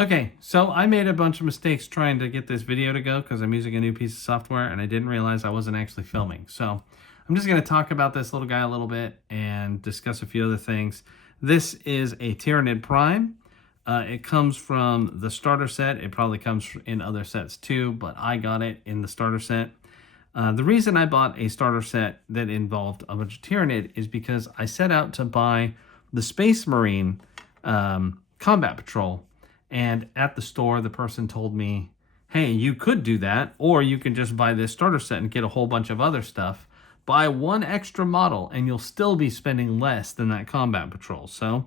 Okay, so I made a bunch of mistakes trying to get this video to go because I'm using a new piece of software and I didn't realize I wasn't actually filming. So I'm just going to talk about this little guy a little bit and discuss a few other things. This is a Tyranid Prime. It comes from the starter set. It probably comes in other sets too, but I got it in the starter set. The reason I bought a starter set that involved a bunch of Tyranid is because I set out to buy the Space Marine Combat Patrol. And at the store, the person told me, hey, you could do that, or you can just buy this starter set and get a whole bunch of other stuff. Buy one extra model, and you'll still be spending less than that Combat Patrol. So,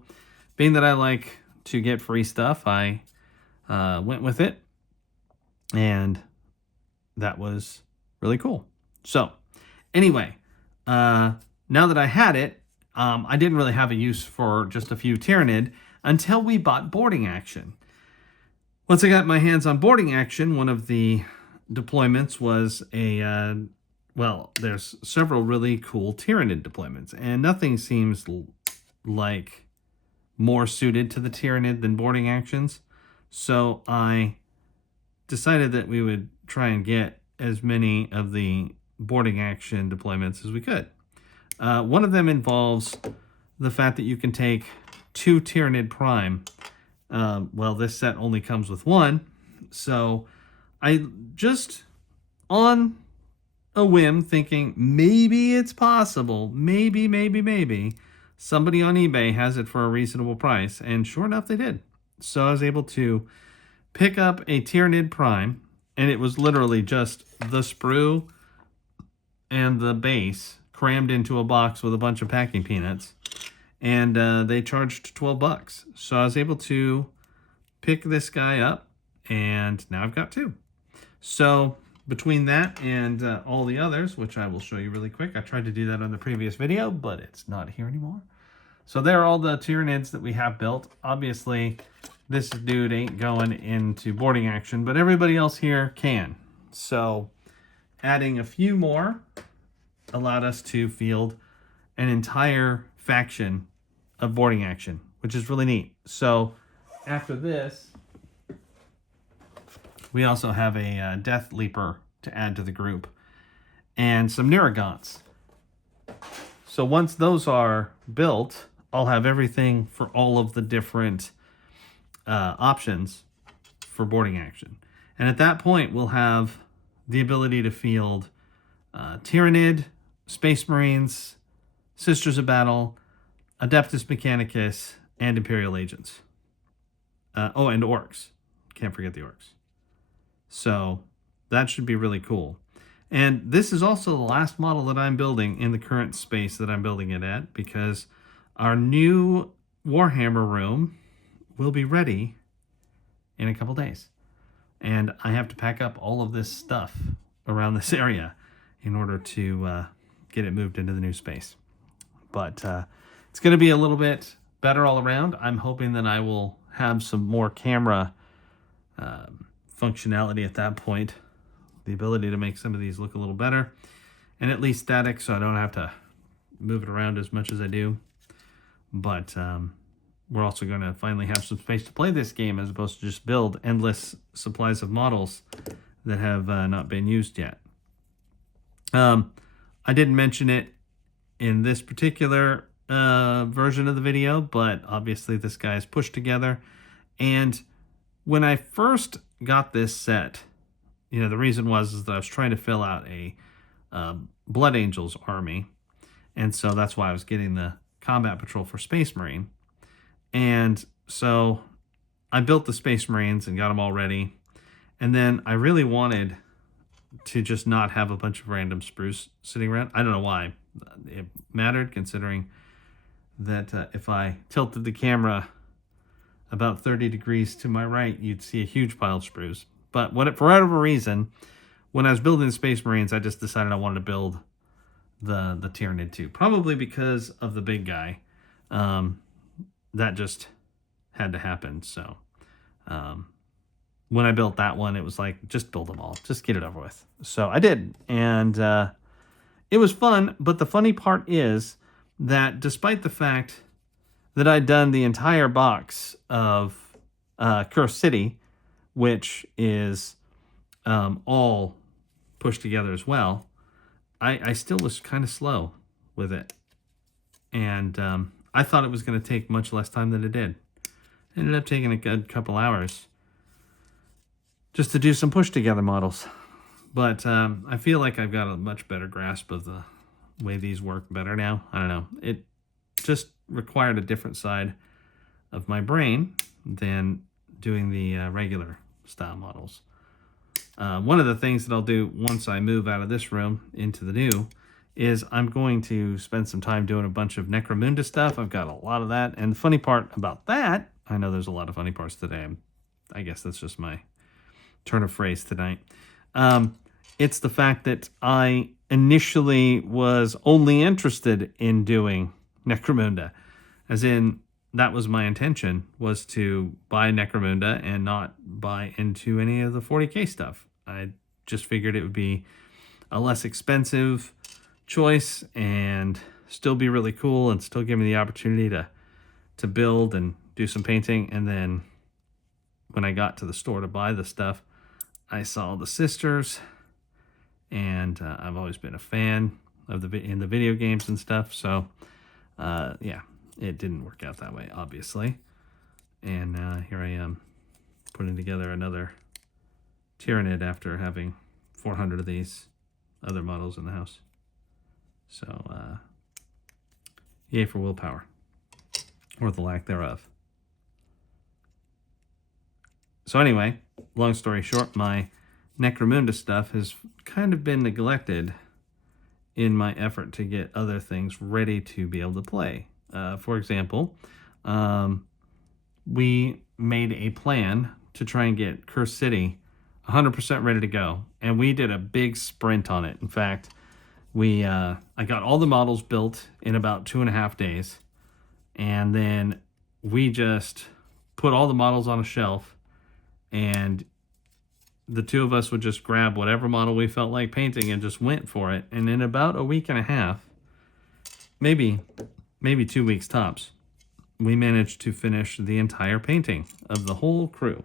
being that I like to get free stuff, I went with it. And that was really cool. So, anyway, now that I had it, I didn't really have a use for just a few Tyranid until we bought Boarding Action. Once I got my hands on Boarding Action, one of the deployments was well, there's several really cool Tyranid deployments, and nothing seems like more suited to the Tyranid than Boarding Actions. So I decided that we would try and get as many of the Boarding Action deployments as we could. One of them involves the fact that you can take 2 Tyranid Prime. Well, this set only comes with 1, so I just, on a whim, thinking maybe it's possible, maybe, somebody on eBay has it for a reasonable price, and sure enough, they did. So I was able to pick up a Tyranid Prime, and it was literally just the sprue and the base crammed into a box with a bunch of packing peanuts. And they charged $12. So I was able to pick this guy up, and now I've got 2. So between that and all the others, which I will show you really quick. I tried to do that on the previous video, but it's not here anymore. So there are all the Tyranids that we have built. Obviously, this dude ain't going into Boarding Action, but everybody else here can. So adding a few more allowed us to field an entire faction of Boarding Action, which is really neat. So after this, we also have a Death Leaper to add to the group and some Neragants. So once those are built, I'll have everything for all of the different options for Boarding Action. And at that point, we'll have the ability to field Tyranid, Space Marines, Sisters of Battle, Adeptus Mechanicus, and Imperial Agents. And Orcs. Can't forget the Orcs. So that should be really cool. And this is also the last model that I'm building in the current space that I'm building it at, because our new Warhammer room will be ready in a couple days. And I have to pack up all of this stuff around this area in order to get it moved into the new space. But it's going to be a little bit better all around. I'm hoping that I will have some more camera functionality at that point. The ability to make some of these look a little better. And at least static, so I don't have to move it around as much as I do. But we're also going to finally have some space to play this game as opposed to just build endless supplies of models that have not been used yet. I didn't mention it in this particular version of the video, but obviously this guy is pushed together. And when I first got this set, the reason was that I was trying to fill out a Blood Angels army. And so that's why I was getting the Combat Patrol for Space Marine. And so I built the Space Marines and got them all ready. And then I really wanted to just not have a bunch of random sprues sitting around. I don't know why it mattered, considering that if I tilted the camera about 30 degrees to my right, you'd see a huge pile of sprues. But for whatever reason, when I was building the Space Marines, I just decided I wanted to build the Tyranid too. Probably because of the big guy. That just had to happen. So when I built that one, it was like, just build them all. Just get it over with. So I did. And it was fun. But the funny part is that despite the fact that I'd done the entire box of Curse City, which is all pushed together as well, I still was kind of slow with it. And I thought it was going to take much less time than it did. It ended up taking a good couple hours just to do some push together models. But I feel like I've got a much better grasp of the way these work better now. I don't know. It just required a different side of my brain than doing the regular style models. One of the things that I'll do once I move out of this room into the new is I'm going to spend some time doing a bunch of Necromunda stuff. I've got a lot of that. And the funny part about that, I know there's a lot of funny parts today. I guess that's just my turn of phrase tonight. It's the fact that I initially was only interested in doing Necromunda. As in, that was my intention, was to buy Necromunda and not buy into any of the 40k stuff. I just figured it would be a less expensive choice and still be really cool and still give me the opportunity to build and do some painting. And then when I got to the store to buy the stuff, I saw the sisters, and I've always been a fan of in the video games and stuff. So yeah, it didn't work out that way, obviously. And here I am putting together another Tyranid after having 400 of these other models in the house. So yay for willpower, or the lack thereof. So anyway, long story short, my Necromunda stuff has kind of been neglected in my effort to get other things ready to be able to play. For example, we made a plan to try and get Curse City 100% ready to go, and we did a big sprint on it. In fact, I got all the models built in about 2.5 days, and then we just put all the models on a shelf, and the two of us would just grab whatever model we felt like painting and just went for it. And in about a week and a half, maybe 2 weeks tops, we managed to finish the entire painting of the whole crew.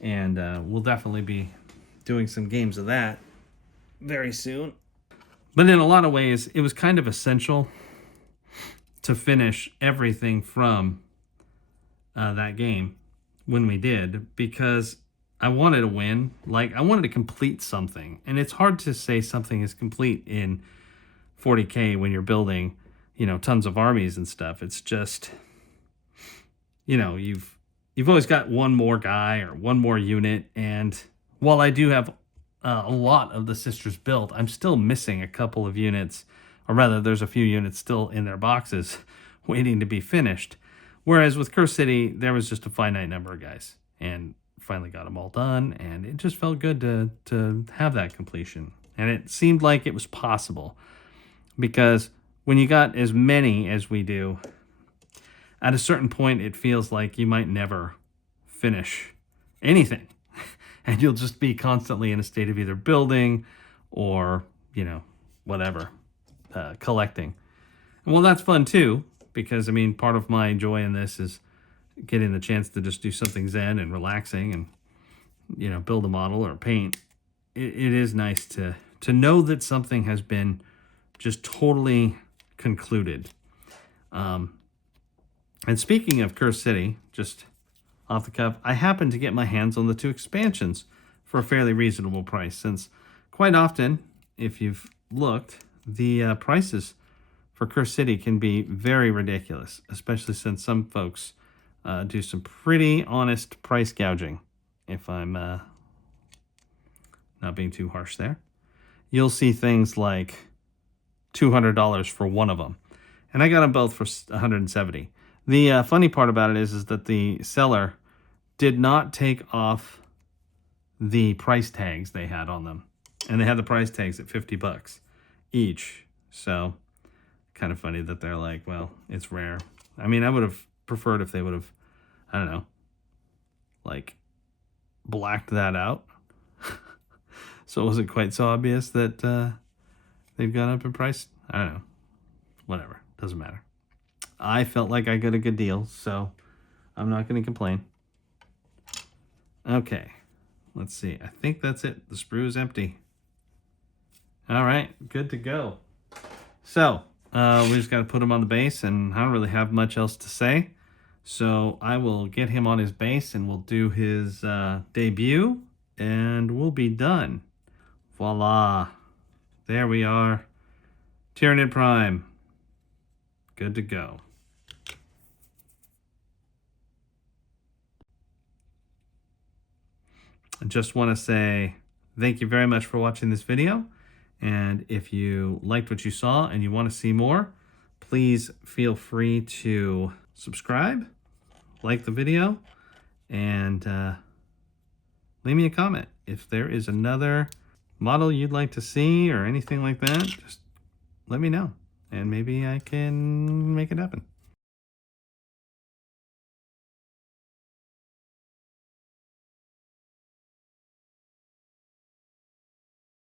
And we'll definitely be doing some games of that very soon. But in a lot of ways, it was kind of essential to finish everything from that game when we did, because I wanted to win. Like, I wanted to complete something. And it's hard to say something is complete in 40k when you're building, tons of armies and stuff. It's just, you've always got one more guy or one more unit. And while I do have a lot of the sisters built, I'm still missing a couple of units, or rather there's a few units still in their boxes waiting to be finished. Whereas with Curse City, there was just a finite number of guys, and finally got them all done, and it just felt good to have that completion. And it seemed like it was possible, because when you got as many as we do, at a certain point it feels like you might never finish anything. And you'll just be constantly in a state of either building or, whatever, collecting. And well, that's fun too, because part of my joy in this is getting the chance to just do something zen and relaxing and, build a model or paint. It is nice to know that something has been just totally concluded. And speaking of Curse City, just off the cuff, I happened to get my hands on the 2 expansions for a fairly reasonable price, since quite often, if you've looked, the prices for Curse City can be very ridiculous, especially since some folks do some pretty honest price gouging, if I'm not being too harsh there. You'll see things like $200 for one of them, and I got them both for $170. The funny part about it is that the seller did not take off the price tags they had on them, and they had the price tags at $50 each. So kind of funny that they're like, well, it's rare. I would have preferred if they would have, I don't know, like blacked that out so it wasn't quite so obvious that they've gone up in price. I don't know, whatever, doesn't matter. I felt like I got a good deal, so I'm not going to complain. Okay, let's see. I think that's it. The sprue is empty. All right, good to go. So we just got to put him on the base, and I don't really have much else to say. So I will get him on his base, and we'll do his debut, and we'll be done. Voila. There we are. Tyranid Prime. Good to go. I just want to say thank you very much for watching this video. And if you liked what you saw and you want to see more, please feel free to subscribe, like the video, and leave me a comment. If there is another model you'd like to see or anything like that, just let me know. And maybe I can make it happen.